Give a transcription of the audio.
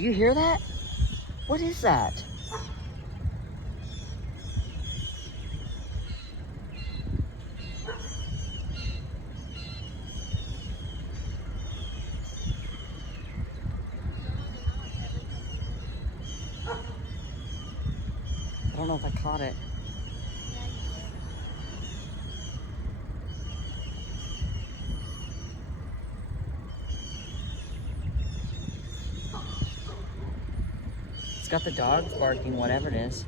Do you hear that? What is that? I don't know if I caught it. It's got the dogs barking, whatever it is.